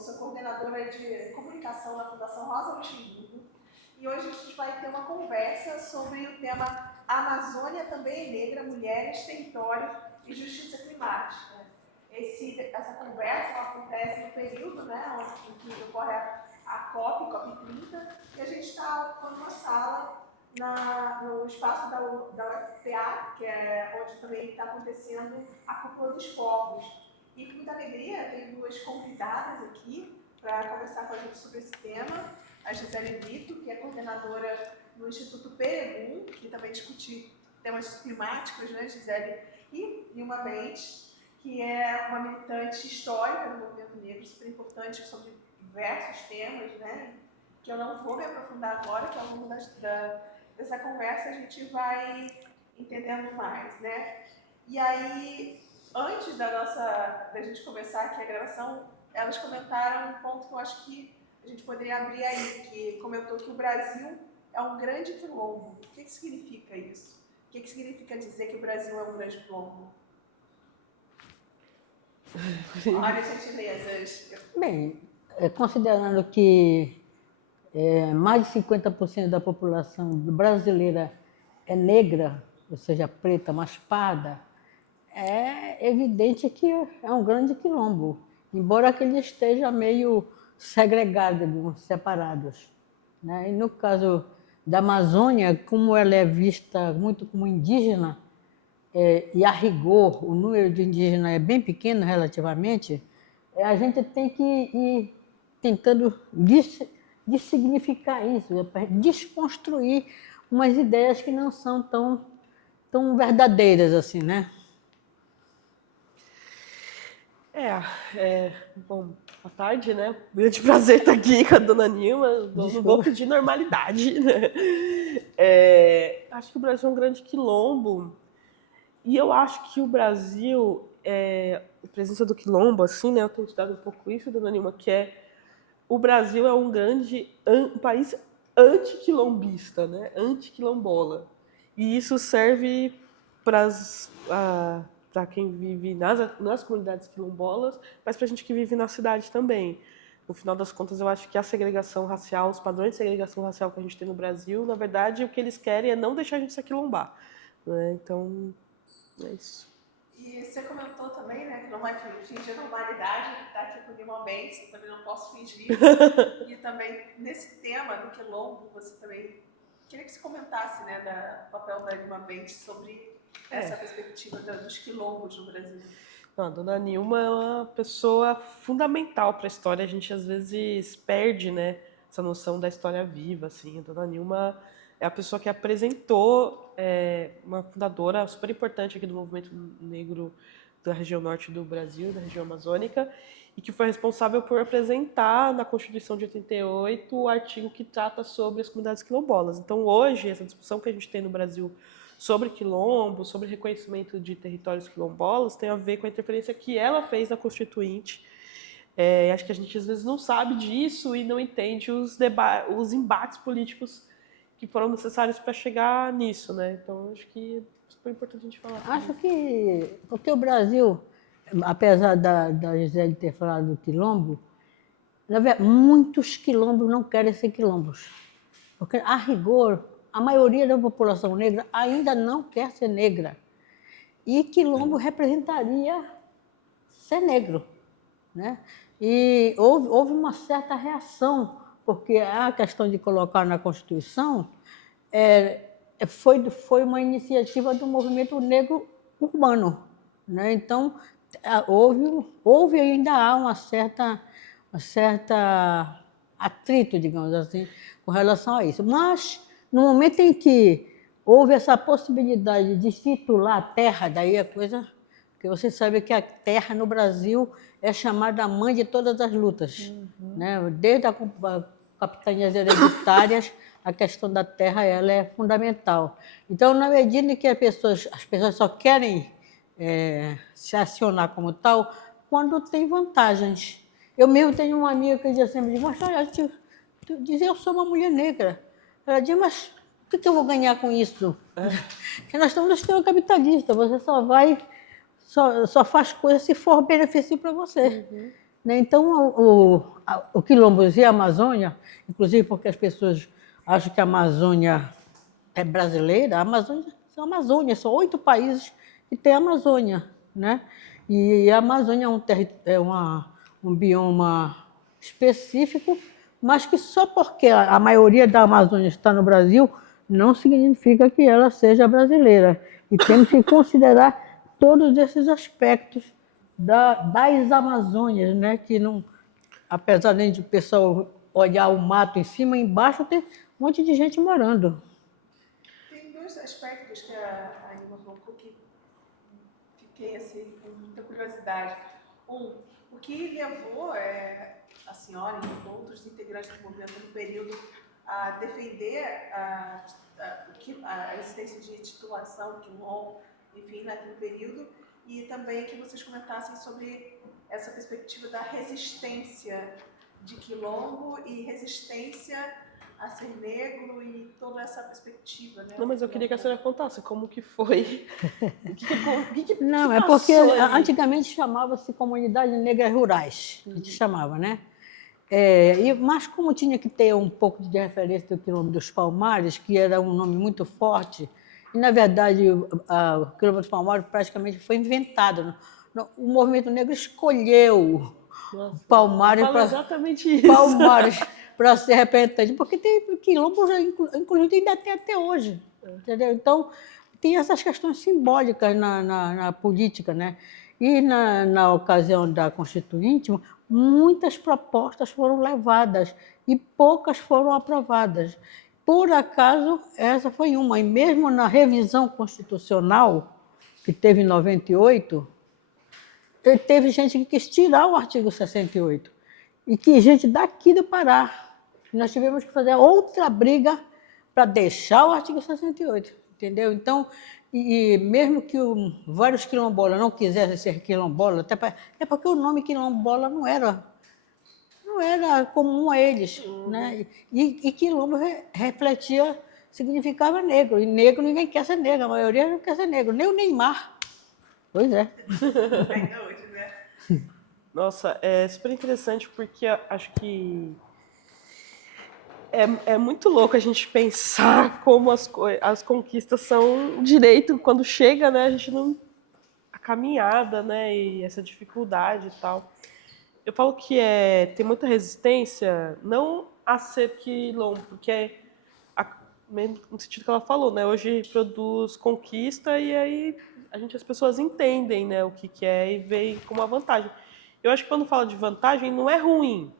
sou coordenadora de comunicação na Fundação Rosa Luxemburgo e hoje a gente vai ter uma conversa sobre o tema Amazônia também é negra, mulheres, território e justiça climática. Essa conversa acontece no período, né, em que ocorre a COP30, e a gente está ocupando uma sala no espaço da UFPA, que é onde também está acontecendo a Cúpula dos Povos. E com muita alegria, tenho duas convidadas aqui para conversar com a gente sobre esse tema. A Gisele Brito, que é coordenadora do Instituto Peregum, que também discute temas climáticos, né, Gisele? E Nilma Mendes, que é uma militante histórica do movimento negro, super importante sobre diversos temas, né, que eu não vou me aprofundar agora, que ao longo dessa conversa a gente vai entendendo mais, né? E aí, antes da gente começar aqui a gravação, elas comentaram um ponto que eu acho que a gente poderia abrir aí, que comentou que o Brasil é um grande quilombo. O que significa isso? O que significa dizer que o Brasil é um grande quilombo? Olha, gentilezas. Bem, considerando que mais de 50% da população brasileira é negra, ou seja, preta, mas parda, é evidente que é um grande quilombo, embora que ele esteja meio segregado, separados, né? E no caso da Amazônia, como ela é vista muito como indígena, e a rigor o número de indígenas é bem pequeno relativamente, a gente tem que ir tentando dessignificar isso, para desconstruir umas ideias que não são tão verdadeiras assim, né? Bom, boa tarde, né? Grande prazer estar aqui com a dona Nilma. Não vou pedir normalidade, né? Acho que o Brasil é um grande quilombo. E eu acho que o Brasil, a presença do quilombo, assim, né? Eu tenho estudado um pouco isso, dona Nilma, que o Brasil é um país antiquilombista, né? Antiquilombola. E isso serve para quem vive nas comunidades quilombolas, mas para a gente que vive na cidade também. No final das contas, eu acho que a segregação racial, os padrões de segregação racial que a gente tem no Brasil, na verdade, o que eles querem é não deixar a gente se aquilombar, né? Então, é isso. E você comentou também, né, que não vai fingir normalidade, tá aqui com o Nilma Mendes, também não posso fingir. E também, nesse tema do quilombo, você também queria que você comentasse, né, do papel da Nilma Mendes sobre essa perspectiva dos quilombos no Brasil. Não, a dona Nilma é uma pessoa fundamental para a história. A gente, às vezes, perde, né, essa noção da história viva. Assim. A dona Nilma é a pessoa que apresentou, uma fundadora super importante aqui do movimento negro da região norte do Brasil, da região amazônica, e que foi responsável por apresentar na Constituição de 88 o artigo que trata sobre as comunidades quilombolas. Então, hoje, essa discussão que a gente tem no Brasil sobre quilombo, sobre reconhecimento de territórios quilombolas, tem a ver com a interferência que ela fez na Constituinte. Acho que a gente às vezes não sabe disso e não entende os embates políticos que foram necessários para chegar nisso, né? Então, acho que é super importante a gente falar. Acho que, porque o Brasil, apesar da Gisele ter falado do quilombo, muitos quilombos não querem ser quilombos. Porque, a rigor, a maioria da população negra ainda não quer ser negra. E quilombo representaria ser negro, né? E houve uma certa reação, porque a questão de colocar na Constituição foi uma iniciativa do movimento negro urbano, né? Então, houve e ainda há uma certa atrito, digamos assim, com relação a isso. Mas, no momento em que houve essa possibilidade de titular a terra, daí a coisa... Porque você sabe que a terra no Brasil é chamada a mãe de todas as lutas. Né? Desde as capitanias hereditárias, a questão da terra ela é fundamental. Então, na medida que as pessoas só querem se acionar como tal, quando tem vantagens. Eu mesmo tenho uma amiga que diz assim, mas olha, tu diz, eu sou uma mulher negra. Ela diz, mas o que eu vou ganhar com isso? Porque nós estamos no sistema capitalista, você só faz coisas se for benefício para você. né? Então, o Quilombos e a Amazônia, inclusive porque as pessoas acham que a Amazônia é brasileira, a Amazônia, são 8 países que têm a Amazônia, né? E a Amazônia um bioma específico, mas que só porque a maioria da Amazônia está no Brasil, não significa que ela seja brasileira. E temos que considerar todos esses aspectos das Amazônias, né? Que não, apesar de o pessoal olhar o mato em cima, embaixo tem um monte de gente morando. Tem dois aspectos que a Ilma colocou que fiquei assim, com muita curiosidade. O que levou a senhora e outros integrantes do movimento no período a defender a existência de titulação, quilombo, enfim, naquele período, e também que vocês comentassem sobre essa perspectiva da resistência de quilombo e resistência a ser negro e toda essa perspectiva, né? Não, mas eu queria que a senhora contasse como que foi. Não, é porque antigamente chamava-se Comunidades Negras Rurais, a gente chamava, né? Mas como tinha que ter um pouco de referência do Quilombo dos Palmares, que era um nome muito forte, e na verdade o Quilombo dos Palmares praticamente foi inventado. O movimento negro escolheu Palmares para ser representante, porque tem quilombo, inclusive ainda tem até hoje, entendeu? Então, tem essas questões simbólicas na política, né? E na ocasião da Constituinte, muitas propostas foram levadas e poucas foram aprovadas. Por acaso, essa foi uma. E mesmo na revisão constitucional, que teve em 98, teve gente que quis tirar o artigo 68. E que gente daqui do Pará. Nós tivemos que fazer outra briga para deixar o artigo 68, entendeu? Então, e mesmo que vários quilombolas não quisessem ser quilombola, é porque o nome quilombola não era comum a eles, né? E quilombo refletia, significava negro, e negro ninguém quer ser negro, a maioria não quer ser negro, nem o Neymar. Pois é. Ainda hoje, né? Nossa, é super interessante porque acho que é muito louco a gente pensar como as conquistas são direito quando chega, né? A gente não a caminhada, né? E essa dificuldade e tal. Eu falo que tem muita resistência, não a ser quilombo, porque no sentido que ela falou, né? Hoje produz conquista e aí as pessoas entendem, né, o que é e veem como uma vantagem. Eu acho que quando fala de vantagem não é ruim,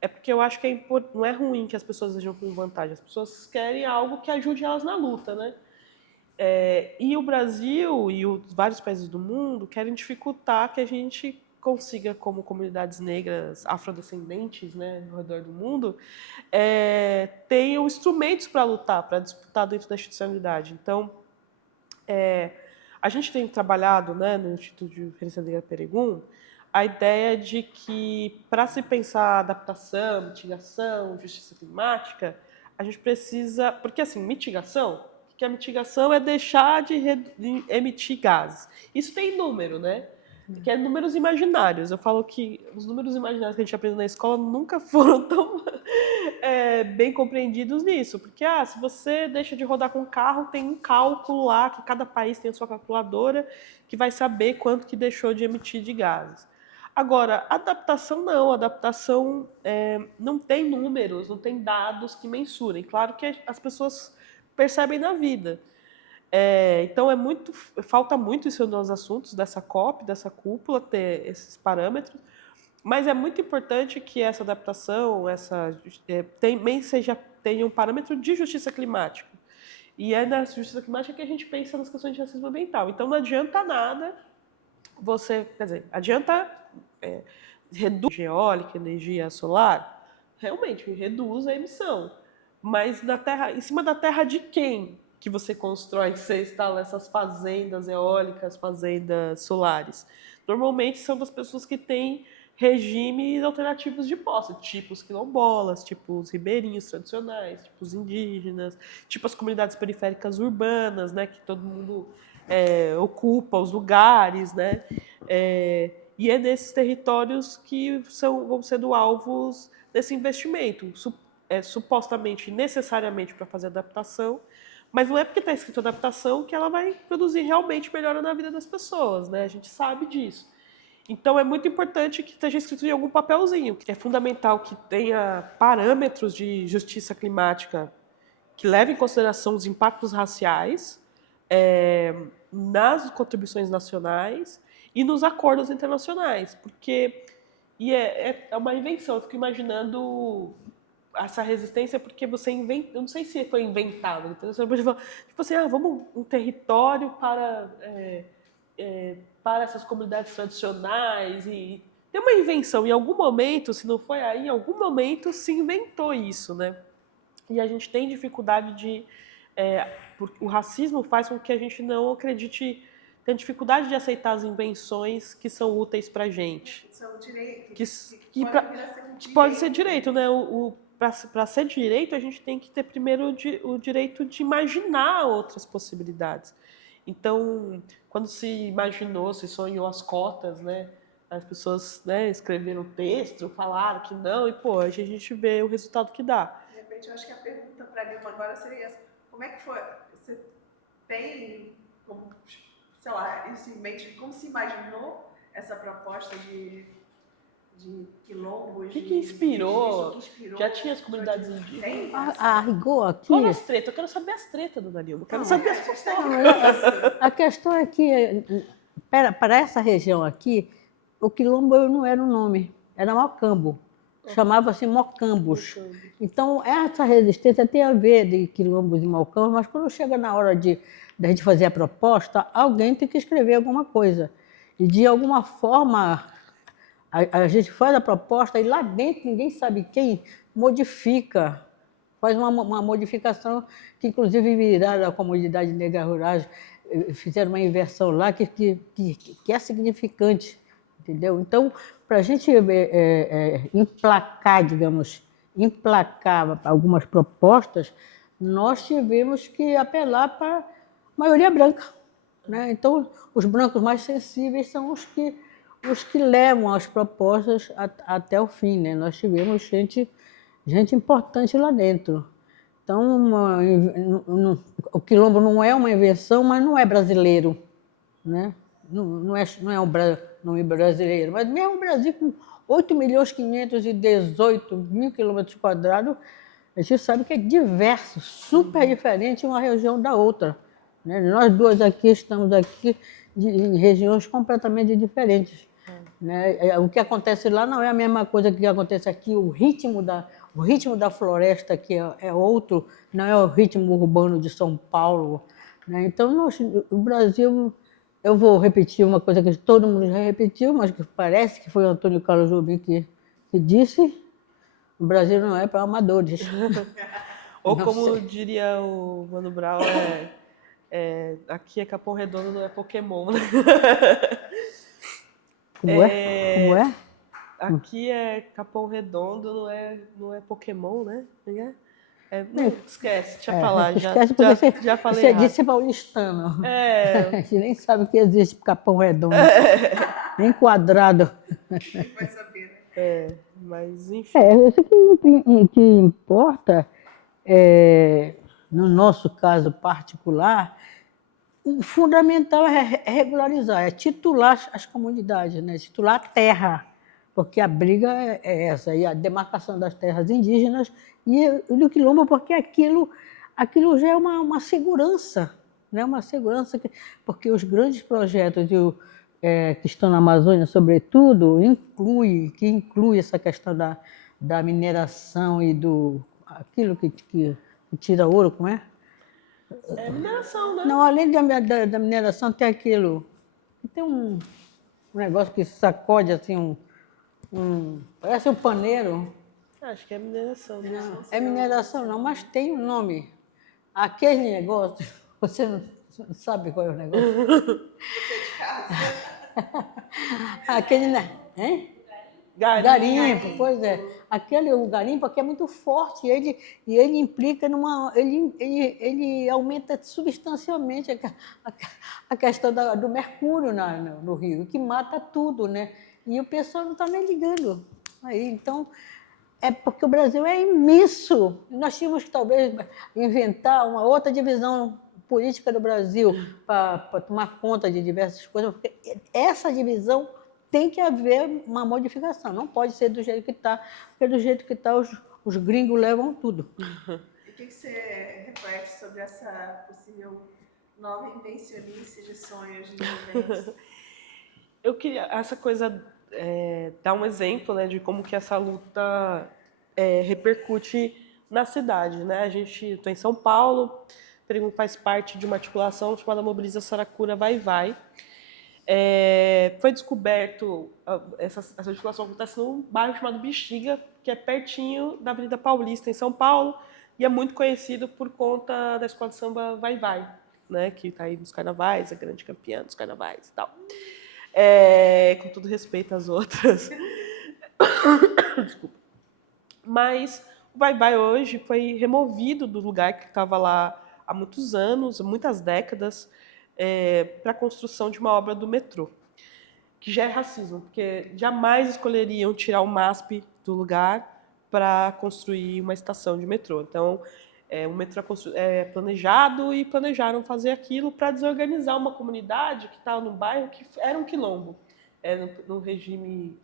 é porque eu acho que não é ruim que as pessoas vejam com vantagem. As pessoas querem algo que ajude elas na luta, né? E o Brasil e os vários países do mundo querem dificultar que a gente consiga, como comunidades negras afrodescendentes, né, ao redor do mundo, tenham instrumentos para lutar, para disputar dentro da institucionalidade. Então, a gente tem trabalhado, né, no Instituto de Referência Negra Peregum, a ideia de que, para se pensar adaptação, mitigação, justiça climática, a gente precisa... Porque, assim, mitigação, que a mitigação é deixar de emitir gases. Isso tem número, né? Que é números imaginários. Eu falo que os números imaginários que a gente aprende na escola nunca foram tão bem compreendidos nisso. Porque, se você deixa de rodar com o carro, tem um cálculo lá, que cada país tem a sua calculadora, que vai saber quanto que deixou de emitir de gases. Agora, adaptação não. Adaptação não tem números, não tem dados que mensurem. Claro que as pessoas percebem na vida. Então, falta muito isso nos assuntos dessa COP, dessa cúpula, ter esses parâmetros, mas é muito importante que essa adaptação também tenha um parâmetro de justiça climática. E é na justiça climática que a gente pensa nas questões de racismo ambiental. Então, não adianta nada adianta reduzir energia eólica, energia solar, realmente reduz a emissão. Mas em cima da terra de quem que você constrói, que você instala essas fazendas eólicas, fazendas solares? Normalmente são das pessoas que têm regimes alternativos de posse, tipo os quilombolas, tipo os ribeirinhos tradicionais, tipo os indígenas, tipo as comunidades periféricas urbanas, né, que todo mundo ocupa os lugares, né? E é nesses territórios que vão sendo alvos desse investimento, supostamente, necessariamente para fazer adaptação, mas não é porque está escrito adaptação que ela vai produzir realmente melhora na vida das pessoas, né? A gente sabe disso. Então é muito importante que esteja escrito em algum papelzinho, que é fundamental que tenha parâmetros de justiça climática que levem em consideração os impactos raciais nas contribuições nacionais e nos acordos internacionais, porque é uma invenção. Eu fico imaginando essa resistência porque você inventa, eu não sei se foi inventado, então, tipo assim, vamos um território para essas comunidades tradicionais e tem uma invenção. Em algum momento, se não foi aí, em algum momento se inventou isso, né? E a gente tem dificuldade de... o racismo faz com que a gente não acredite, tem dificuldade de aceitar as invenções que são úteis para a gente. São direitos. Que pode ser direito, né? Para ser direito, a gente tem que ter primeiro o direito de imaginar outras possibilidades. Então, quando se imaginou, se sonhou as cotas, né? As pessoas, né, escreveram texto, falaram que não, e hoje a gente vê o resultado que dá. De repente, eu acho que a pergunta para a Nilma agora seria essa: como é que foi? Você tem, como, sei lá, isso em mente, como se imaginou essa proposta de quilombos? O que inspirou? Já tinha as comunidades indígenas? A rigor aqui... Olha as tretas, eu quero saber as tretas, dona Nilma. Eu quero saber as fofocas. A questão é que, para essa região aqui, o quilombo não era um nome, era Mocambo. Chamava-se Mocambos. Então, essa resistência tem a ver de quilombos e mocambos, mas quando chega na hora de a gente fazer a proposta, alguém tem que escrever alguma coisa. E, de alguma forma, a gente faz a proposta e lá dentro ninguém sabe quem modifica, faz uma modificação que, inclusive, viraram a comunidade negra rurais, fizeram uma inversão lá que é significante, entendeu? Então, para a gente emplacar algumas propostas, nós tivemos que apelar para a maioria branca, né? Então, os brancos mais sensíveis são os que levam as propostas até o fim, né? Nós tivemos gente importante lá dentro. Então, o quilombo não é uma invenção, mas não é brasileiro, né? Não é um nome brasileiro, mas mesmo o Brasil com 8.518.000 quilômetros quadrados, a gente sabe que é diverso, super diferente uma região da outra, né? Nós duas aqui estamos aqui em regiões completamente diferentes, né? O que acontece lá não é a mesma coisa que acontece aqui, o ritmo da floresta aqui é outro, não é o ritmo urbano de São Paulo, né? Então, o Brasil... Eu vou repetir uma coisa que todo mundo já repetiu, mas que parece que foi o Antônio Carlos Jobim que disse: o Brasil não é para amadores. Ou como diria o Mano Brown, aqui é Capão Redondo, não é Pokémon. Né? Como é? Aqui é Capão Redondo, não é Pokémon, né? Não, esquece, deixa pra lá. Esquece porque já falei você errado. disse paulistano. A gente nem sabe que existe Capão Redondo. Nem quadrado. Vai saber, né? Mas enfim. Isso que importa, no nosso caso particular, o fundamental é regularizar, é titular as comunidades, né? Titular a terra, porque a briga é essa, e a demarcação das terras indígenas e do quilombo, porque aquilo já é uma segurança, né? Uma segurança, porque os grandes projetos que estão na Amazônia, sobretudo, que inclui essa questão da mineração e aquilo que tira ouro, como é? É mineração, né? Não, além da mineração, tem aquilo. Tem um negócio que sacode assim, parece um paneiro. Acho que é mineração. Né? Não, é mineração não, mas tem um nome. Aquele negócio, você não sabe qual é o negócio? Você de casa. Aquele, né? Hein? Garimpo, pois é. O garimpo aqui é muito forte e ele implica ele aumenta substancialmente a questão do mercúrio no rio, que mata tudo, né? E o pessoal não está nem ligando. Aí, então, é porque o Brasil é imenso. Nós tínhamos que, talvez, inventar uma outra divisão política do Brasil para tomar conta de diversas coisas, porque essa divisão tem que haver uma modificação, não pode ser do jeito que está, porque do jeito que está os gringos levam tudo. E o que você reflete sobre essa possível nova invencionice de sonhos de vivência? Eu queria essa coisa, dar um exemplo, né, de como que essa luta repercute na cidade, né? A gente está em São Paulo, faz parte de uma articulação chamada Mobiliza Saracura Vai Vai. Foi descoberto, essa articulação acontece num bairro chamado Bexiga, que é pertinho da Avenida Paulista, em São Paulo, e é muito conhecido por conta da escola de samba Vai Vai, né, que está aí nos carnavais, a grande campeã dos carnavais e tal. Com todo respeito às outras. Desculpa. Mas o Vai Vai hoje foi removido do lugar que estava lá há muitos anos, muitas décadas, para a construção de uma obra do metrô, que já é racismo, porque jamais escolheriam tirar o MASP do lugar para construir uma estação de metrô. Então, o metrô é planejado e planejaram fazer aquilo para desorganizar uma comunidade que estava num bairro que era um quilombo. No regime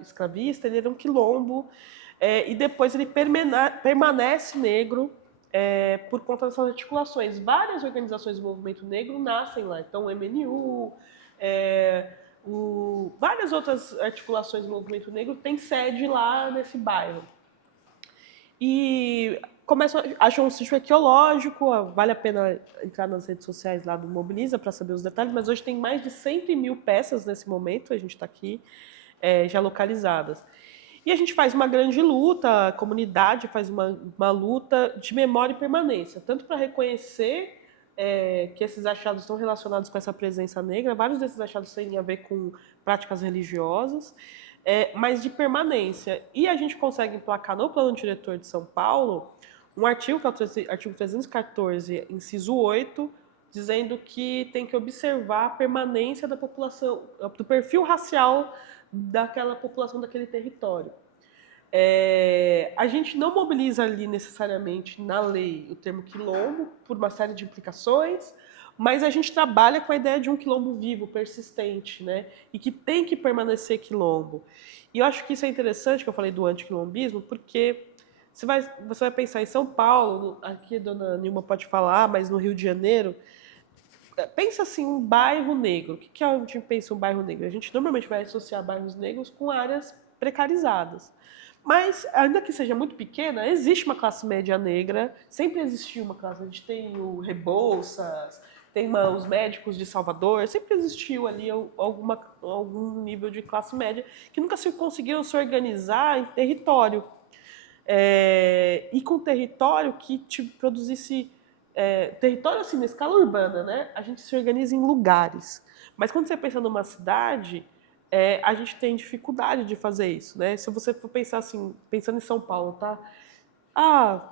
escravista, ele era um quilombo, e depois ele permanece negro por conta dessas articulações. Várias organizações do movimento negro nascem lá. Então, o MNU, várias outras articulações do movimento negro têm sede lá nesse bairro. E acham um sítio arqueológico, vale a pena entrar nas redes sociais lá do Mobiliza para saber os detalhes, mas hoje tem mais de 100.000 peças nesse momento, a gente está aqui já localizadas. E a gente faz uma grande luta, a comunidade faz uma luta de memória e permanência, tanto para reconhecer que esses achados estão relacionados com essa presença negra, vários desses achados têm a ver com práticas religiosas, mas de permanência. E a gente consegue emplacar no Plano Diretor de São Paulo um artigo, que é o artigo 314, inciso 8, dizendo que tem que observar a permanência da população, do perfil racial daquela população daquele território. A gente não mobiliza ali necessariamente na lei o termo quilombo por uma série de implicações, mas a gente trabalha com a ideia de um quilombo vivo, persistente, né? E que tem que permanecer quilombo. E eu acho que isso é interessante, que eu falei do antiquilombismo, porque você vai pensar em São Paulo, aqui a dona Nilma pode falar, mas no Rio de Janeiro, pensa assim, um bairro negro. O que a gente pensa um bairro negro? A gente normalmente vai associar bairros negros com áreas precarizadas. Mas, ainda que seja muito pequena, existe uma classe média negra, sempre existiu uma classe. A gente tem o Rebouças, tem os médicos de Salvador, sempre existiu ali algum nível de classe média que nunca conseguiram se organizar em território. E com território que produzisse... território assim, na escala urbana, né? A gente se organiza em lugares. Mas quando você pensa numa cidade, a gente tem dificuldade de fazer isso, né? Se você for pensar assim, pensando em São Paulo, tá?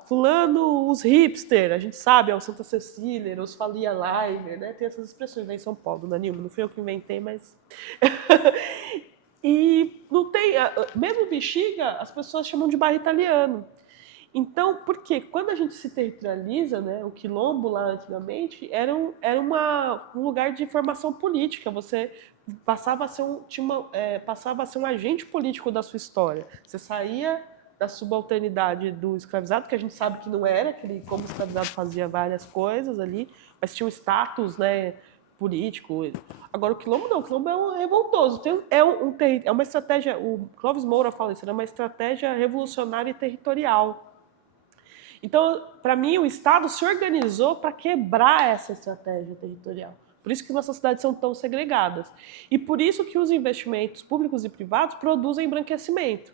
Fulano, os hipster, a gente sabe, o Santa Cecília, os Faria Limer, né? Tem essas expressões aí em São Paulo, não é nenhuma, não fui eu que inventei, mas... E não tem... Mesmo Bexiga, as pessoas chamam de bairro italiano. Então, por quê? Quando a gente se territorializa, né, o quilombo lá antigamente era um lugar de formação política. Você passava a ser um agente político da sua história. Você saía da subalternidade do escravizado, que a gente sabe que não era, que ele, como escravizado, fazia várias coisas ali, mas tinha um status, né, político. Agora, o quilombo não, o quilombo é um revoltoso. É uma estratégia, o Clóvis Moura fala isso, é uma estratégia revolucionária e territorial. Então, para mim, o Estado se organizou para quebrar essa estratégia territorial. Por isso que nossas cidades são tão segregadas. E por isso que os investimentos públicos e privados produzem embranquecimento.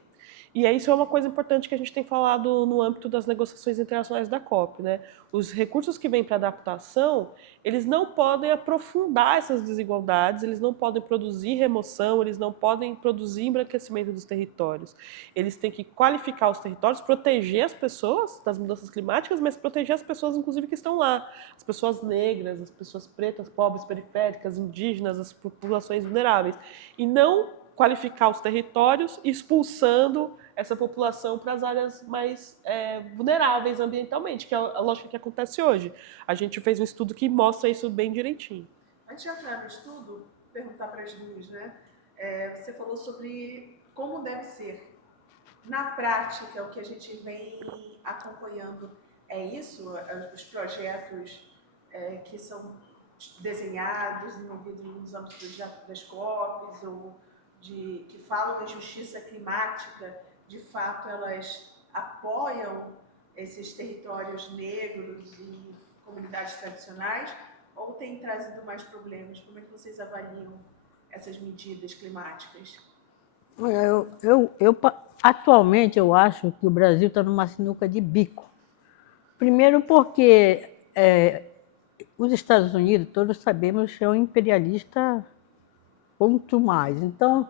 E isso é uma coisa importante que a gente tem falado no âmbito das negociações internacionais da COP, né? Os recursos que vêm para adaptação, eles não podem aprofundar essas desigualdades, eles não podem produzir remoção, eles não podem produzir embranquecimento dos territórios. Eles têm que qualificar os territórios, proteger as pessoas das mudanças climáticas, mas proteger as pessoas, inclusive, que estão lá. As pessoas negras, as pessoas pretas, pobres, periféricas, indígenas, as populações vulneráveis. E não qualificar os territórios, expulsando essa população para as áreas mais vulneráveis ambientalmente, que é a lógica que acontece hoje. A gente fez um estudo que mostra isso bem direitinho. Antes de entrar no estudo, perguntar para as duas, né? Você falou sobre como deve ser. Na prática, o que a gente vem acompanhando é isso? Os projetos que são desenhados, envolvidos nos âmbitos das COPs, ou que falam da justiça climática, de fato elas apoiam esses territórios negros e comunidades tradicionais, ou tem trazido mais problemas? Como é que vocês avaliam essas medidas climáticas? Olha, atualmente eu acho que o Brasil está numa sinuca de bico. Primeiro porque os Estados Unidos, todos sabemos, é um imperialista ponto mais. Então,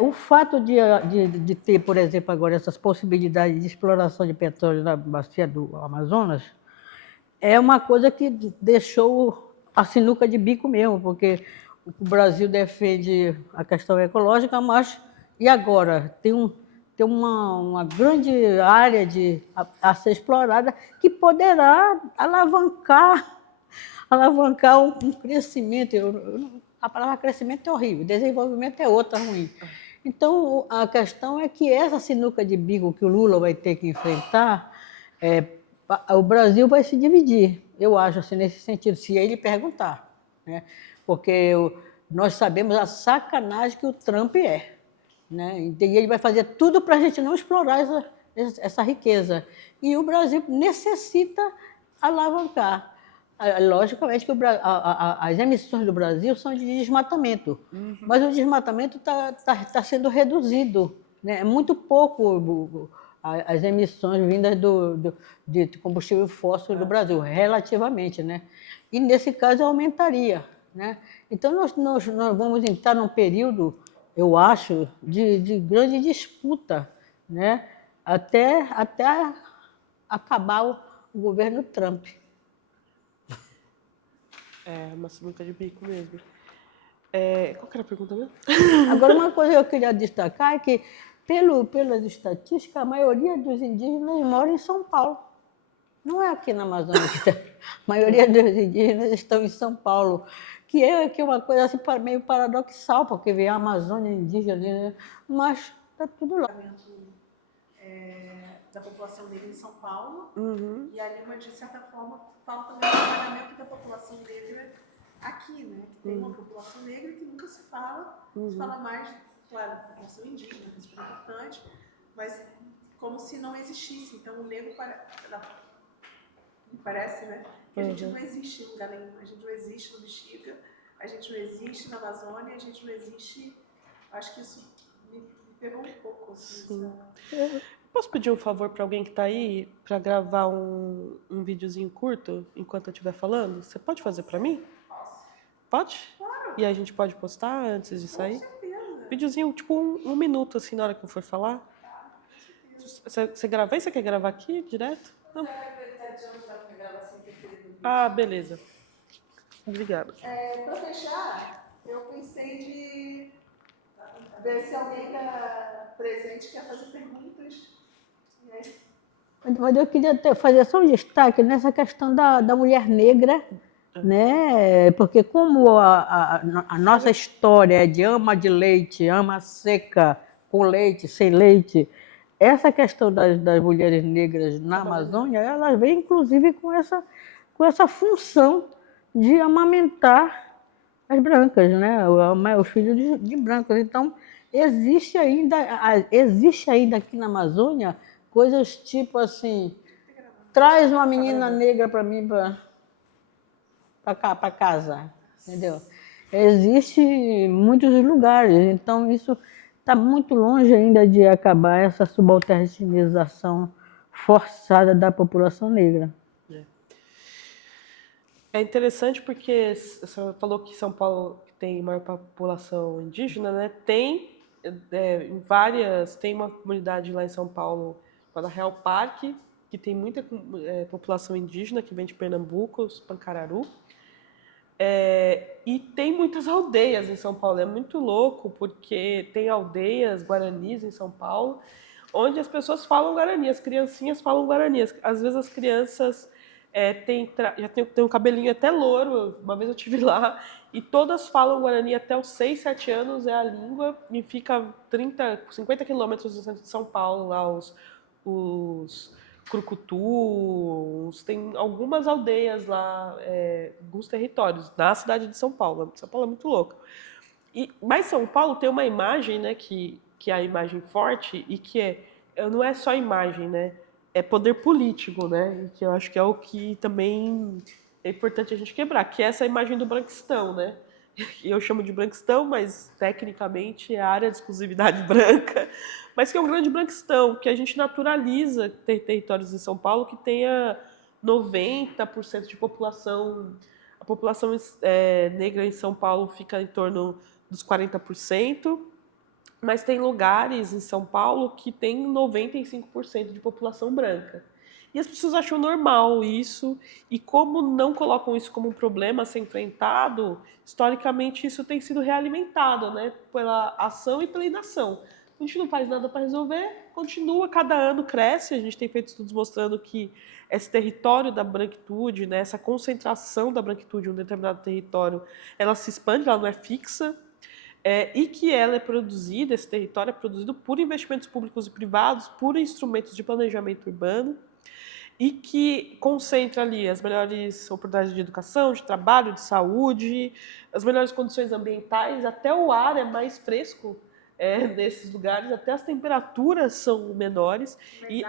o fato de ter, por exemplo, agora essas possibilidades de exploração de petróleo na bacia do Amazonas é uma coisa que deixou a sinuca de bico mesmo, porque o Brasil defende a questão ecológica, mas e agora? Tem uma grande área a ser explorada que poderá alavancar um crescimento. A palavra crescimento é horrível, desenvolvimento é outra ruim. Então, a questão é que essa sinuca de bico que o Lula vai ter que enfrentar, o Brasil vai se dividir, eu acho, assim, nesse sentido, se ele perguntar, né? Porque nós sabemos a sacanagem que o Trump é, né? E ele vai fazer tudo para a gente não explorar essa riqueza. E o Brasil necessita alavancar. Logicamente que as emissões do Brasil são de desmatamento, mas o desmatamento tá sendo reduzido, né? É muito pouco as emissões vindas de combustível fóssil do Brasil, relativamente, né? E nesse caso aumentaria, né? Então nós vamos entrar num período, eu acho, de grande disputa, né? Até acabar o governo Trump. É uma sinuca de bico mesmo. Qual que era a pergunta mesmo? Agora, uma coisa que eu queria destacar é que, pelas estatísticas, a maioria dos indígenas mora em São Paulo. Não é aqui na Amazônia. A maioria dos indígenas estão em São Paulo, que é uma coisa assim, meio paradoxal, porque vem a Amazônia indígena, né? Mas está tudo lá. Da população negra em São Paulo, e a Lima, de certa forma, fala também do trabalhamento da população negra aqui, né? Que tem uma população negra que nunca se fala, se fala mais, claro, da população indígena, que é super importante, mas como se não existisse. Então, o negro me parece, né? Que a gente não existe em lugar nenhum, a gente não existe no Bexiga, a gente não existe na Amazônia, a gente não existe. Acho que isso me pegou um pouco, assim. Posso pedir um favor para alguém que está aí para gravar um videozinho curto enquanto eu estiver falando? Você pode fazer para mim? Posso? Pode? Claro. E a gente pode postar antes de sair? Com certeza. Videozinho, tipo um minuto, assim, na hora que eu for falar. Você grava aí? Você quer gravar aqui, direto? Não. Ah, beleza. Obrigada. Para fechar, eu pensei de ver se alguém está presente quer fazer perguntas. E aí? Mas eu queria fazer só um destaque nessa questão da mulher negra, né? Porque como a nossa história é de ama de leite, ama seca, com leite, sem leite, essa questão das mulheres negras na Amazônia, elas vêm inclusive com essa função de amamentar as brancas, né? Os filhos de brancos. Então, existe ainda aqui na Amazônia coisas tipo assim, traz uma menina negra para mim para casa, entendeu? Existe em muitos lugares, então isso está muito longe ainda de acabar essa subalternização forçada da população negra. É interessante porque você falou que São Paulo tem maior população indígena, né? Tem tem uma comunidade lá em São Paulo chamada Real Parque, que tem muita população indígena que vem de Pernambuco, os Pancararu. E tem muitas aldeias em São Paulo. É muito louco, porque tem aldeias guaranis em São Paulo, onde as pessoas falam guarani, as criancinhas falam guarani. Às vezes as crianças já tem um cabelinho até louro. Uma vez eu estive lá e todas falam guarani até os 6, 7 anos, é a língua, e fica 30, 50 quilômetros do centro de São Paulo, lá os Crucutus, tem algumas aldeias lá, alguns territórios, na cidade de São Paulo. São Paulo é muito louco. Mas São Paulo tem uma imagem, né, que é a imagem forte, e que não é só imagem, né, é poder político, né, e que eu acho que é o que também é importante a gente quebrar, que é essa imagem do branquistão, né. Eu chamo de branquistão, mas tecnicamente é a área de exclusividade branca, mas que é um grande branquistão, que a gente naturaliza ter territórios em São Paulo que tenha 90% de população. A população negra em São Paulo fica em torno dos 40%, mas tem lugares em São Paulo que tem 95% de população branca. E as pessoas acham normal isso, e como não colocam isso como um problema a ser enfrentado, historicamente isso tem sido realimentado, né, pela ação e pela inação. A gente não faz nada para resolver, continua, cada ano cresce, a gente tem feito estudos mostrando que esse território da branquitude, né, essa concentração da branquitude em um determinado território, ela se expande, ela não é fixa, e que ela é produzida, esse território é produzido por investimentos públicos e privados, por instrumentos de planejamento urbano, e que concentra ali as melhores oportunidades de educação, de trabalho, de saúde, as melhores condições ambientais, até o ar é mais fresco nesses lugares, até as temperaturas são menores, e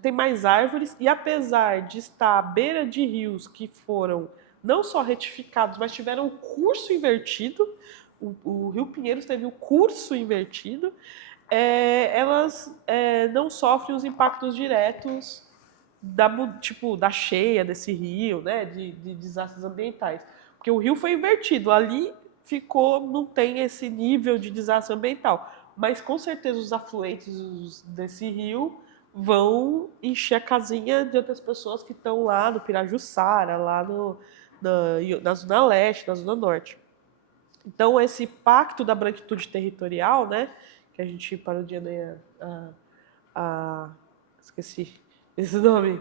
tem mais árvores, e apesar de estar à beira de rios que foram não só retificados, mas tiveram o curso invertido, o Rio Pinheiros teve o curso invertido, elas não sofrem os impactos diretos da cheia desse rio, né, de desastres ambientais. Porque o rio foi invertido, ali não tem esse nível de desastre ambiental. Mas com certeza os afluentes desse rio vão encher a casinha de outras pessoas que estão lá no Pirajussara, lá na Zona Leste, na Zona Norte. Então, esse pacto da branquitude territorial, né, que a gente parodia esqueci esse nome.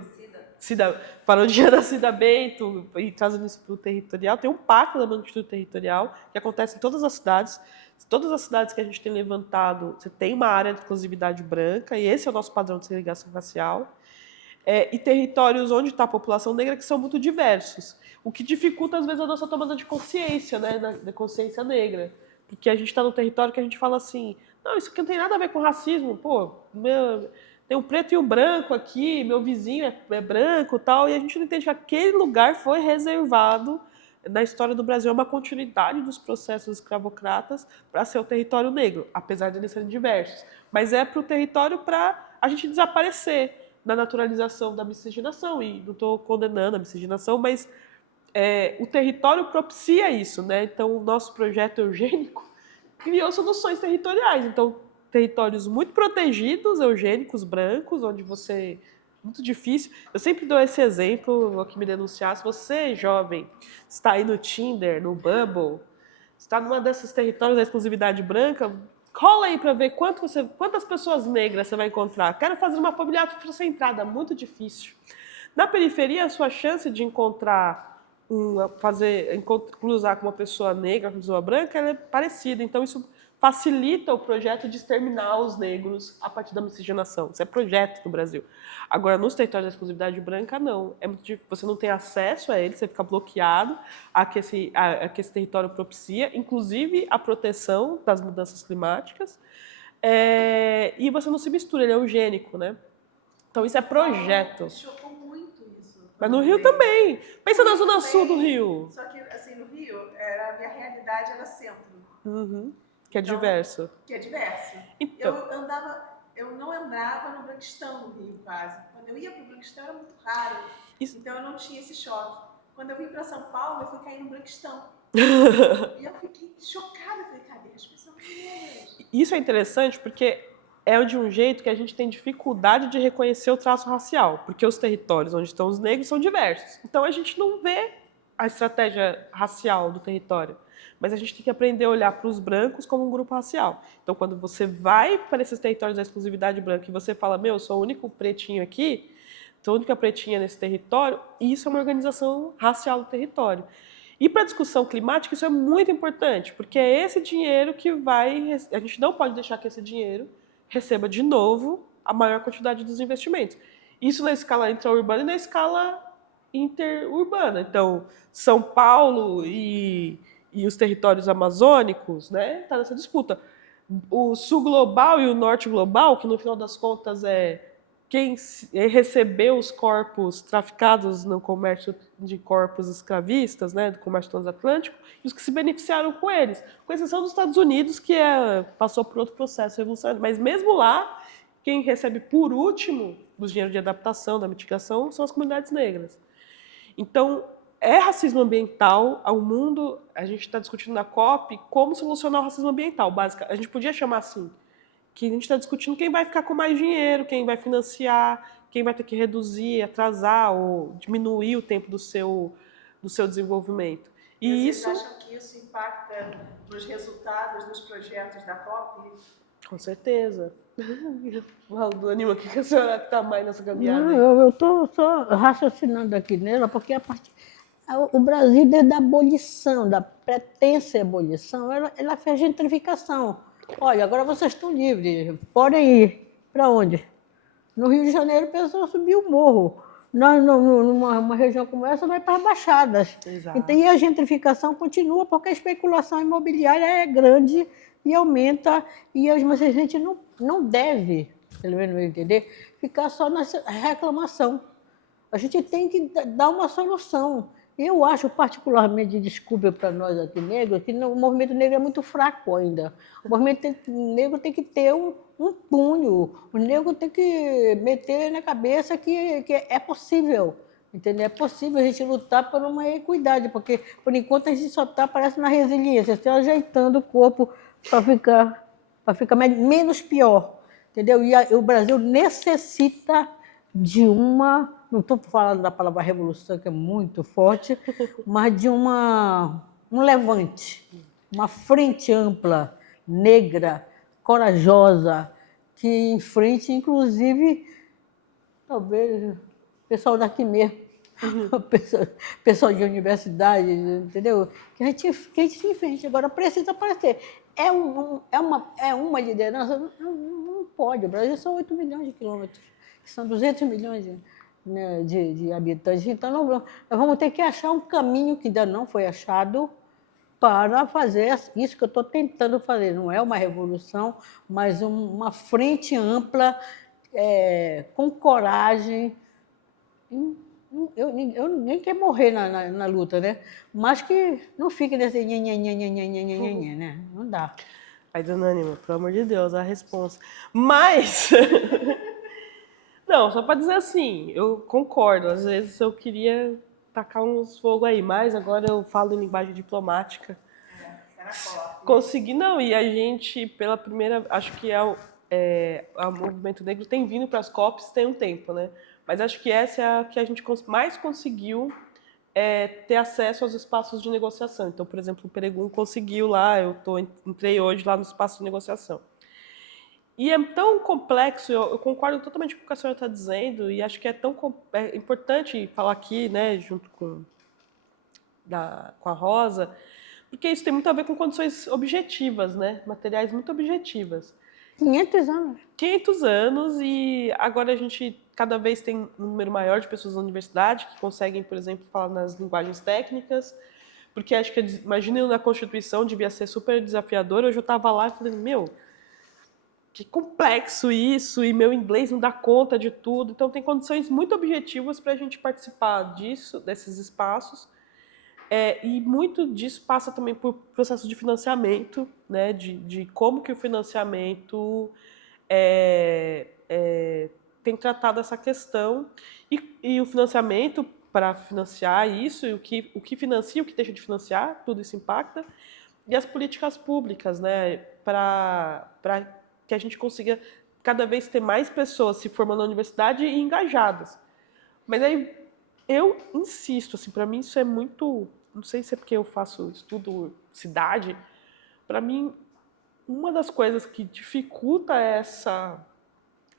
Parodia da Cida Bento, e trazendo isso para o territorial. Tem um pacto da branquitude territorial que acontece em todas as cidades. Todas as cidades que a gente tem levantado, você tem uma área de exclusividade branca, e esse é o nosso padrão de segregação racial. E territórios onde está a população negra que são muito diversos, o que dificulta, às vezes, a nossa tomada de consciência, né, da consciência negra. Porque a gente está num território que a gente fala assim, não, isso aqui não tem nada a ver com racismo, pô, tem um preto e um branco aqui, meu vizinho é branco e tal, e a gente não entende que aquele lugar foi reservado, na história do Brasil, é uma continuidade dos processos escravocratas para ser o território negro, apesar de eles serem diversos. Mas é para o território para a gente desaparecer na naturalização da miscigenação, e não estou condenando a miscigenação, mas o território propicia isso, né? Então, o nosso projeto eugênico criou soluções territoriais. Então, territórios muito protegidos, eugênicos, brancos, onde você... Muito difícil. Eu sempre dou esse exemplo, vou aqui me denunciar. Se você, jovem, está aí no Tinder, no Bumble, está numa desses territórios da exclusividade branca, cola aí para ver quantas pessoas negras você vai encontrar. Quero fazer uma família afrocentrada, muito difícil. Na periferia, a sua chance de cruzar com uma pessoa negra, com uma pessoa branca, ela é parecida. Então, isso facilita o projeto de exterminar os negros a partir da miscigenação. Isso é projeto no Brasil. Agora, nos territórios da exclusividade branca, não. Você não tem acesso a ele, você fica bloqueado a que esse território propicia, inclusive a proteção das mudanças climáticas, e você não se mistura, ele é eugênico, né? Então, isso é projeto. Chocou muito isso. Mas no Rio também. Pensa na zona sul do Rio. Só que, assim, no Rio, a minha realidade era centro. Uhum. Que é Então, diverso. Que é diverso. Então. Eu não andava no branquistão no Rio, quase. Quando eu ia para o branquistão era muito raro. Então eu não tinha esse choque. Quando eu vim para São Paulo, eu fui cair no branquistão. E eu fiquei chocada. Falei, cadê as pessoas negras? Isso é interessante porque é de um jeito que a gente tem dificuldade de reconhecer o traço racial. Porque os territórios onde estão os negros são diversos. Então a gente não vê a estratégia racial do território, mas a gente tem que aprender a olhar para os brancos como um grupo racial. Então, quando você vai para esses territórios da exclusividade branca e você fala, eu sou o único pretinho aqui, sou a única pretinha nesse território, isso é uma organização racial do território. E para a discussão climática, isso é muito importante, porque é esse dinheiro que vai... A gente não pode deixar que esse dinheiro receba de novo a maior quantidade dos investimentos. Isso na escala intraurbana e na escala interurbana. Então, São Paulo e os territórios amazônicos, né, tá nessa disputa. O sul global e o norte global, que no final das contas é quem recebeu os corpos traficados no comércio de corpos escravistas, né, do comércio transatlântico, e os que se beneficiaram com eles, com exceção dos Estados Unidos, que passou por outro processo revolucionário. Mas mesmo lá, quem recebe por último dos dinheiros de adaptação, da mitigação, são as comunidades negras. Então, é racismo ambiental ao mundo. A gente está discutindo na COP como solucionar o racismo ambiental. A gente podia chamar assim, que a gente está discutindo quem vai ficar com mais dinheiro, quem vai financiar, quem vai ter que reduzir, atrasar ou diminuir o tempo do seu desenvolvimento. E vocês acham que isso impacta nos resultados dos projetos da COP? Com certeza. Fala do Anima, o que a senhora está mais nessa caminhada? Não, eu estou só raciocinando aqui nela, porque o Brasil, desde a abolição, da pretensa abolição, ela fez gentrificação. Olha, agora vocês estão livres, podem ir. Para onde? No Rio de Janeiro, a pessoa subiu o morro. Numa região como essa, vai para as Baixadas. Exato. Então, e a gentrificação continua, porque a especulação imobiliária é grande e aumenta, mas a gente não deve, pelo menos entender, ficar só nessa reclamação. A gente tem que dar uma solução. Eu acho particularmente, desculpa para nós aqui negros, que o movimento negro é muito fraco ainda. O movimento negro tem que ter um punho, o negro tem que meter na cabeça que é possível. Entendeu? É possível a gente lutar por uma equidade, porque, por enquanto, a gente só está, parece, na resiliência, está ajeitando o corpo para ficar menos pior. Entendeu? E o Brasil necessita de não estou falando da palavra revolução, que é muito forte, mas de um levante, uma frente ampla, negra, corajosa, que enfrente, inclusive, talvez, o pessoal daqui mesmo, pessoal de universidade, entendeu? Que a gente se enfrente. Agora, precisa aparecer. É uma liderança, não pode. O Brasil são 8 milhões de quilômetros, são 200 milhões de habitantes. Então, nós vamos ter que achar um caminho que ainda não foi achado para fazer isso que eu estou tentando fazer. Não é uma revolução, mas uma frente ampla, com coragem. Eu nem quero morrer na luta, né? Mas que não fique nesse né? Não dá. Aí, dona Anima, pelo amor de Deus, a responsa. Mas... Não, só para dizer assim, eu concordo. Às vezes eu queria tacar uns fogo aí, mas agora eu falo em linguagem diplomática. Consegui, não. E a gente, pela primeira... Acho que o movimento negro tem vindo para as COPs tem um tempo, né? Mas acho que essa é a que a gente mais conseguiu ter acesso aos espaços de negociação. Então, por exemplo, o Peregum conseguiu lá, entrei hoje lá no espaço de negociação. E é tão complexo, eu concordo totalmente com o que a senhora está dizendo, e acho que é importante falar aqui, né, junto com a Rosa, porque isso tem muito a ver com condições objetivas, né, materiais muito objetivas. 500 anos. 500 anos, e agora a gente cada vez tem um número maior de pessoas na universidade que conseguem, por exemplo, falar nas linguagens técnicas, porque acho que, imagina, na Constituição devia ser super desafiador. Hoje eu estava lá e falei, que complexo isso, e meu inglês não dá conta de tudo. Então, tem condições muito objetivas para a gente participar desses espaços. E muito disso passa também por processo de financiamento, né, de como que o financiamento tem tratado essa questão. E o financiamento para financiar isso, e o que financia, o que deixa de financiar, tudo isso impacta. E as políticas públicas, né, para que a gente consiga cada vez ter mais pessoas se formando na universidade e engajadas. Mas aí eu insisto, assim, para mim isso é muito, não sei se é porque eu faço estudo cidade, para mim uma das coisas que dificulta essa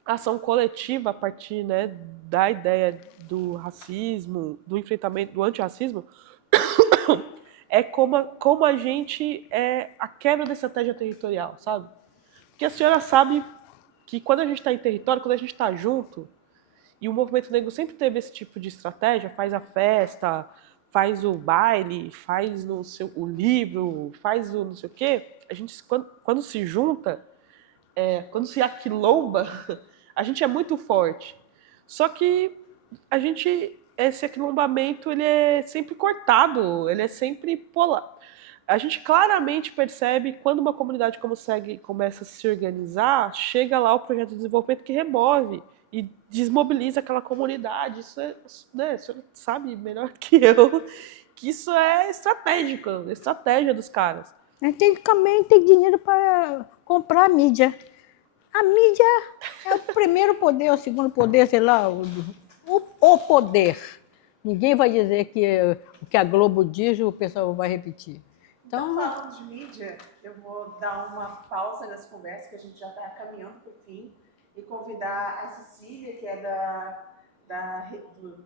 ação coletiva a partir, né, da ideia do racismo, do enfrentamento do antirracismo, é como a gente a quebra da estratégia territorial, sabe? Porque a senhora sabe que quando a gente está em território, quando a gente está junto, e o movimento negro sempre teve esse tipo de estratégia, faz a festa, faz o baile, faz o livro, faz o não sei o quê, a gente, quando se junta, quando se aquilomba, a gente é muito forte. Só que esse aquilombamento, ele é sempre cortado, ele é sempre polar. A gente claramente percebe quando uma comunidade começa a se organizar, chega lá o projeto de desenvolvimento que remove e desmobiliza aquela comunidade. Isso né, o senhor sabe melhor que eu que isso é estratégico, estratégia dos caras. A gente também tem dinheiro para comprar a mídia. A mídia é o primeiro poder, o segundo poder, sei lá, o poder. Ninguém vai dizer que o que a Globo diz, o pessoal vai repetir. Então, falando de mídia, eu vou dar uma pausa nessa conversa, que a gente já está caminhando para o fim, e convidar a Cecília, que é do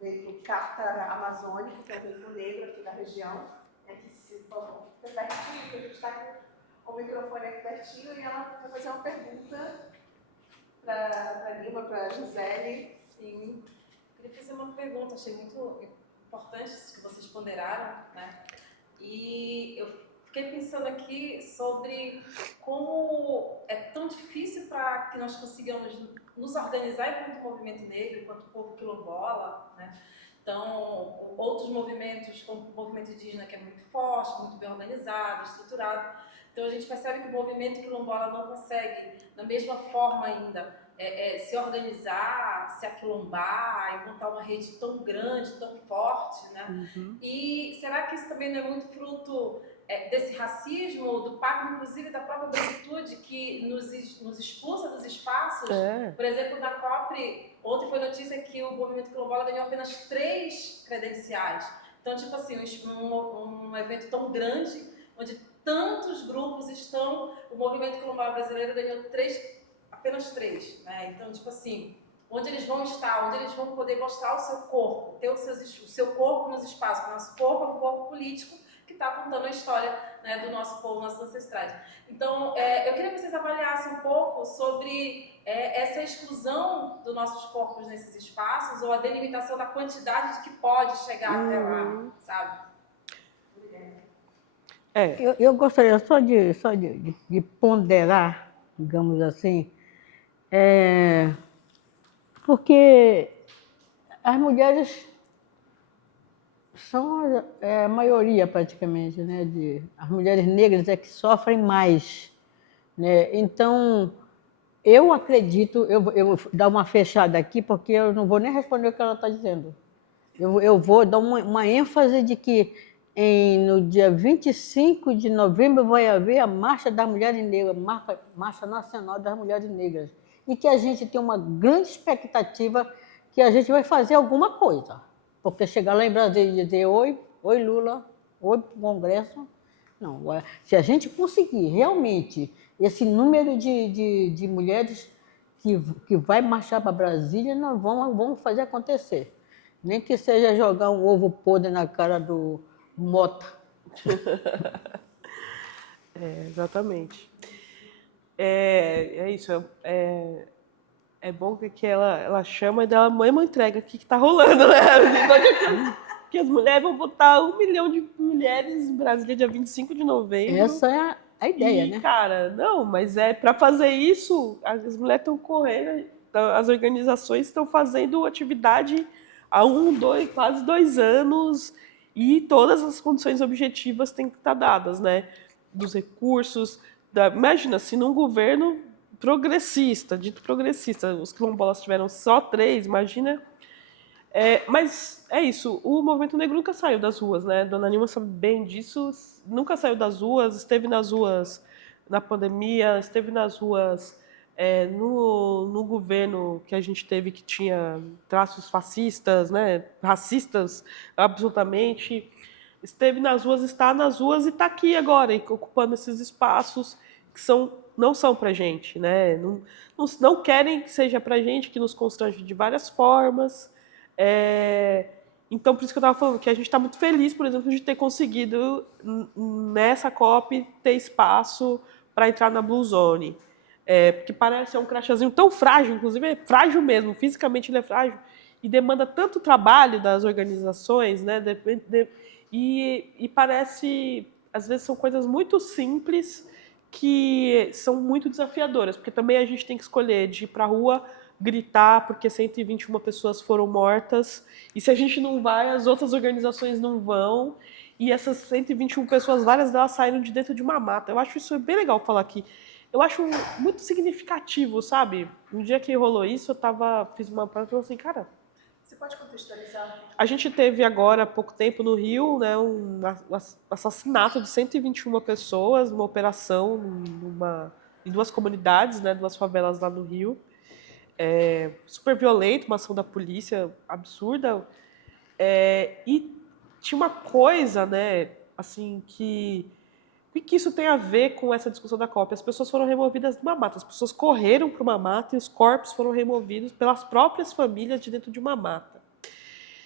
veículo Carta Amazônica, que é o veículo negro aqui da região, que se for pertinho, que a gente está com o microfone aqui pertinho, e ela vai fazer uma pergunta para a Nilma, para a Gisele. Sim, queria fazer uma pergunta, achei muito importante isso que vocês ponderaram, né? E eu fiquei pensando aqui sobre como é tão difícil para que nós consigamos nos organizar enquanto movimento negro, enquanto povo quilombola, né? Então, outros movimentos, como o movimento indígena, que é muito forte, muito bem organizado, estruturado. Então, a gente percebe que o movimento quilombola não consegue, da mesma forma ainda, se organizar, se aquilombar e montar uma rede tão grande, tão forte, né? Uhum. E será que isso também não é muito fruto desse racismo, do pacto, inclusive da própria branquitude, que nos expulsa dos espaços? Por exemplo, na COPRE, ontem foi notícia que o movimento quilombola ganhou apenas 3 credenciais. Então, tipo assim, um evento tão grande, onde tantos grupos estão, o movimento quilombola brasileiro ganhou apenas 3, né? Então, tipo assim, onde eles vão estar, onde eles vão poder mostrar o seu corpo, ter o seu corpo nos espaços, o nosso corpo é um corpo político que está contando a história, né, do nosso povo, nossos ancestrais. Então, eu queria que vocês avaliassem um pouco sobre essa exclusão dos nossos corpos nesses espaços, ou a delimitação da quantidade de que pode chegar até lá, sabe? Eu gostaria só de ponderar, digamos assim, porque as mulheres são a maioria praticamente, né? As mulheres negras é que sofrem mais, né? Então, eu acredito, eu vou dar uma fechada aqui, porque eu não vou nem responder o que ela está dizendo. Eu vou dar uma ênfase de que no dia 25 de novembro vai haver a Marcha das Mulheres Negras, Marcha Nacional das Mulheres Negras. E que a gente tem uma grande expectativa que a gente vai fazer alguma coisa. Porque chegar lá em Brasília e dizer oi Lula, oi Congresso, não. Se a gente conseguir realmente esse número de mulheres que vai marchar para Brasília, nós vamos fazer acontecer. Nem que seja jogar um ovo podre na cara do Mota. Exatamente. É isso. É bom que ela chama e dela mãe entrega o que está rolando, né? Que as mulheres vão votar 1 milhão de mulheres em Brasília dia 25 de novembro. Essa é a ideia, né? Cara, não, mas para fazer isso, as mulheres estão correndo, as organizações estão fazendo atividade há quase 2 anos, e todas as condições objetivas têm que estar dadas, né? Dos recursos. Imagina, se num governo progressista, dito progressista, os quilombolas tiveram só 3, imagina. Mas é isso, o movimento negro nunca saiu das ruas, né? Dona Nilma sabe bem disso, nunca saiu das ruas, esteve nas ruas na pandemia, esteve nas ruas no governo que a gente teve, que tinha traços fascistas, né, racistas, absolutamente, esteve nas ruas, está nas ruas e está aqui agora, ocupando esses espaços que não são para a gente, né? Não querem que seja para a gente, que nos constrange de várias formas. Então, por isso que eu estava falando, que a gente está muito feliz, por exemplo, de ter conseguido, nessa COP, ter espaço para entrar na Blue Zone. Porque parece ser um crachazinho tão frágil, inclusive é frágil mesmo, fisicamente ele é frágil, e demanda tanto trabalho das organizações, né? E parece, às vezes, são coisas muito simples que são muito desafiadoras, porque também a gente tem que escolher de ir para a rua gritar porque 121 pessoas foram mortas, e se a gente não vai, as outras organizações não vão, e essas 121 pessoas, várias delas saíram de dentro de uma mata. Eu acho isso bem legal falar aqui. Eu acho muito significativo, sabe? Um dia que rolou isso, fiz uma prova e falei assim, cara... Você pode contextualizar? A gente teve agora, há pouco tempo, no Rio, né, um assassinato de 121 pessoas, uma operação em 2 comunidades, né, 2 favelas lá no Rio. Super violento, uma ação da polícia absurda. E tinha uma coisa, né, assim, o que isso tem a ver com essa discussão da COP? As pessoas foram removidas de uma mata, as pessoas correram para uma mata e os corpos foram removidos pelas próprias famílias de dentro de uma mata.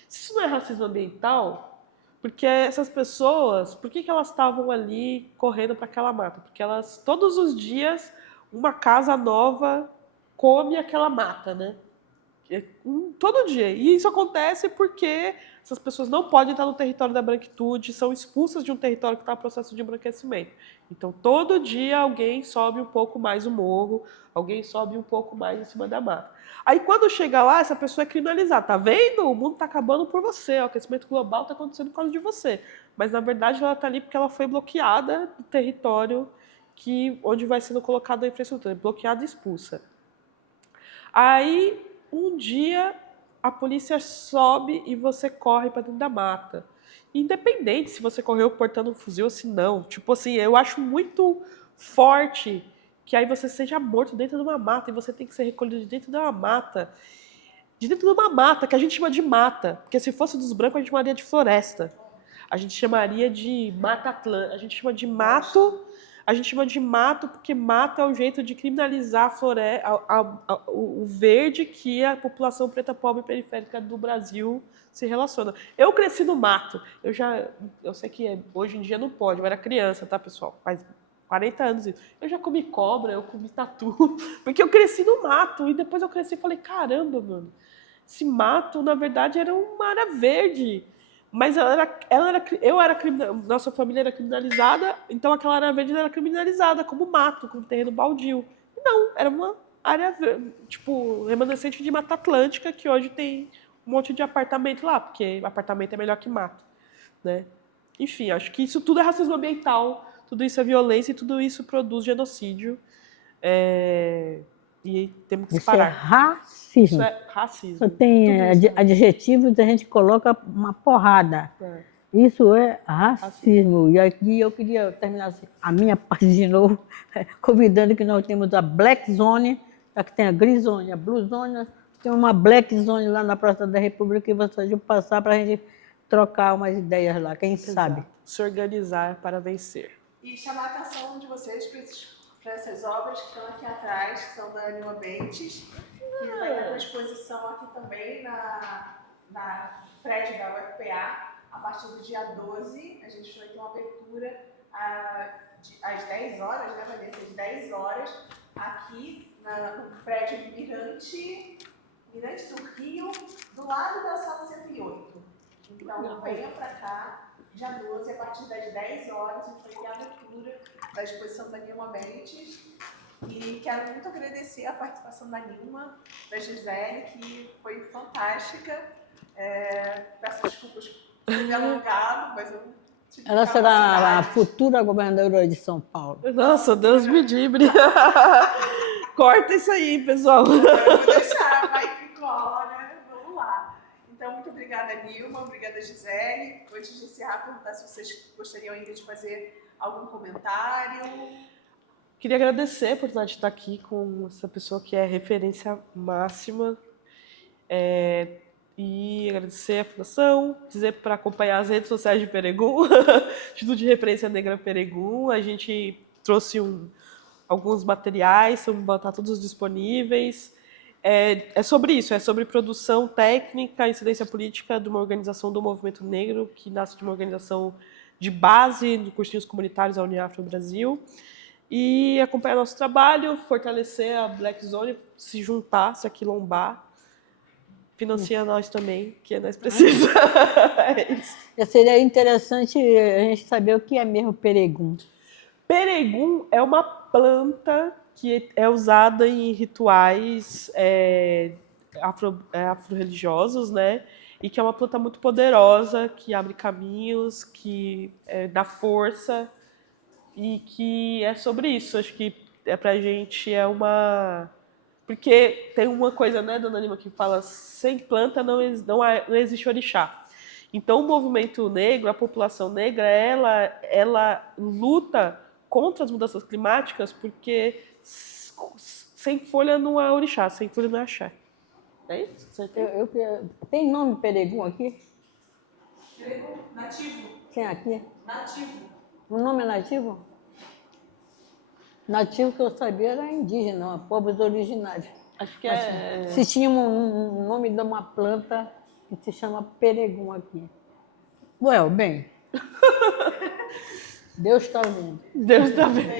Se isso não é racismo ambiental, porque essas pessoas, por que elas estavam ali correndo para aquela mata? Porque elas, todos os dias, uma casa nova come aquela mata, né? Todo dia. E isso acontece porque essas pessoas não podem estar no território da branquitude, são expulsas de um território que está em processo de embranquecimento. Então, todo dia alguém sobe um pouco mais o morro, alguém sobe um pouco mais em cima da mata. Aí, quando chega lá, essa pessoa é criminalizada. Tá vendo? O mundo está acabando por você. O aquecimento global está acontecendo por causa de você. Mas, na verdade, ela está ali porque ela foi bloqueada do território onde vai sendo colocada a infraestrutura. Bloqueada e expulsa. Aí, um dia, a polícia sobe e você corre para dentro da mata. Independente se você correu portando um fuzil ou se não. Tipo assim, eu acho muito forte que aí você seja morto dentro de uma mata e você tem que ser recolhido de dentro de uma mata. De dentro de uma mata, que a gente chama de mata. Porque se fosse dos brancos, a gente chamaria de floresta. A gente chamaria de mata atlântica. A gente chama de mato... A gente chama de mato porque mato é o jeito de criminalizar o verde que a população preta pobre periférica do Brasil se relaciona. Eu cresci no mato. Eu sei que hoje em dia não pode, eu era criança, tá, pessoal? Faz 40 anos isso. Eu já comi cobra, eu comi tatu, porque eu cresci no mato. E depois eu cresci e falei, caramba, mano, esse mato, na verdade, era uma área verde. Mas nossa família era criminalizada, então aquela área verde era criminalizada como mato, como terreno baldio. Não, era uma área, tipo, remanescente de Mata Atlântica, que hoje tem um monte de apartamento lá, porque apartamento é melhor que mato, né? Enfim, acho que isso tudo é racismo ambiental, tudo isso é violência e tudo isso produz genocídio. E temos que parar. Isso é racismo. Isso é racismo. Só tem isso adjetivos e a gente coloca uma porrada. Isso é racismo. E aqui eu queria terminar assim, a minha parte de novo, convidando que nós temos a Black Zone, aqui tem a Green Zone, a Blue Zone, tem uma Black Zone lá na Praça da República que vocês vão passar para a gente trocar umas ideias lá, quem sabe. Se organizar para vencer. E chamar a atenção de vocês para essas obras que estão aqui atrás, que são da Nilma Bentes, que vai ter uma exposição aqui também na prédio da UFPA, a partir do dia 12. A gente vai ter uma abertura às 10 horas, né? Vai descer às 10 horas, aqui no prédio Mirante do Rio, do lado da sala 108. Então, venham para cá, dia 12, a partir das 10 horas, a gente vai ter a abertura da exposição da Nilma Bentes. E quero muito agradecer a participação da Nilma, da Gisele, que foi fantástica. Peço desculpas por ter alongado, mas eu tive Ela será a futura governadora de São Paulo. Nossa, Deus me livre. Corta isso aí, pessoal. Eu vou deixar, vai que cola, né? Vamos lá. Então, muito obrigada, Nilma, obrigada, Gisele. Antes de encerrar, perguntar se vocês gostariam ainda de fazer algum comentário. Queria agradecer a oportunidade de estar aqui com essa pessoa que é referência máxima. E agradecer a Fundação, dizer para acompanhar as redes sociais de Peregum, Instituto de Referência Negra Peregum. A gente trouxe alguns materiais, vão estar todos disponíveis. É sobre isso, é sobre produção técnica, incidência política de uma organização do movimento negro, que nasce de uma organização de base de cursinhos comunitários da Uniafro Brasil. E acompanhar nosso trabalho, fortalecer a Black Zone, se juntar, se aquilombar. Financia nós também, que nós precisamos. É isso. Seria interessante a gente saber o que é mesmo Peregum. Peregum é uma planta que é usada em rituais afro-religiosos, né? E que é uma planta muito poderosa, que abre caminhos, que dá força, e que é sobre isso. Acho que pra gente é uma... Porque tem uma coisa, né, dona Lima, que fala sem planta não existe orixá. Então, o movimento negro, a população negra, ela luta contra as mudanças climáticas porque sem folha não há orixá, sem folha não há axé. É isso? Tem nome Peregum aqui? Peregum, nativo. Tem aqui? Nativo. O nome é nativo? Nativo que eu sabia era indígena, povos originários. Acho que é... Se tinha um nome de uma planta que se chama Peregum aqui. Bem, Deus está vendo. Deus está vendo.